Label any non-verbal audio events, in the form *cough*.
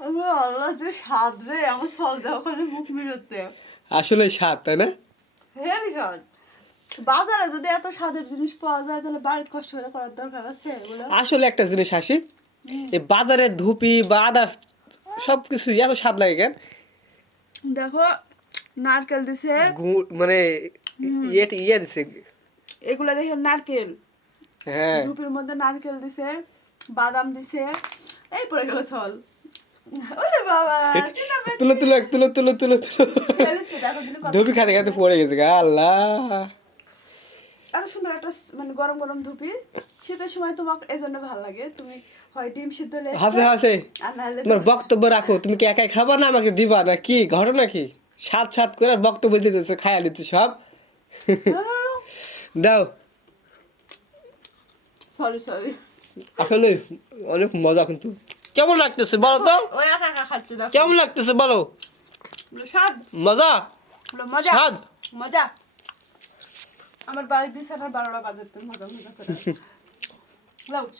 আমার আল্লাহ যে স্বাদ রে আমার সলদা ওখানে মুখ মিরোতে আসলে স্বাদ তাই না? হেভি স্বাদ বাজারে যদি এত স্বাদের জিনিস পাওয়া যায় তাহলে বাড়িতে কষ্ট করে করার দরকার আছে আসলে একটা জিনিস আসি এই বাজারে ধুপি বা আদার্স সব কিছু এত স্বাদ লাগে কেন? দেখো নারকেল দিছে। মানে ইয়ে ইয়ে দিছে। এগুলো দেখে নারকেল। হ্যাঁ। ধূপের মধ্যে নারকেল দিছে বাদাম দিছে এই পড়ে গেল ছল। ওরে বাবা তুলো তুলো তুলো তুলো তুলো তুলো। ধুপি খাতে খাতে পড়ে গেছে গা আল্লাহ। এত সুন্দর একটা মানে গরম গরম ধুপি। শীতের সময় তোমাকে এই জন্য ভালো লাগে। তুমি হয় ডিম সিদ্ধ হাসে হাসে। তোমার বক্তব্য রাখো। তুমি কি একাই খাবা না আমাকে দিবা না? কি ঘটনা কি? সাত সাত করে বক্তব্য দিতেছে খায়া নিচ্ছে সব। দাও। সরি সরি আসলে অনেক মজা কিন্তু। কেমন লাগতেছে বলো তো? কেমন লাগতেছে বলো? মজা? স্বাদ? মজা? আমার বাড়ির বিছানার বারোটা বাজার মজা মজা করে। *laughs*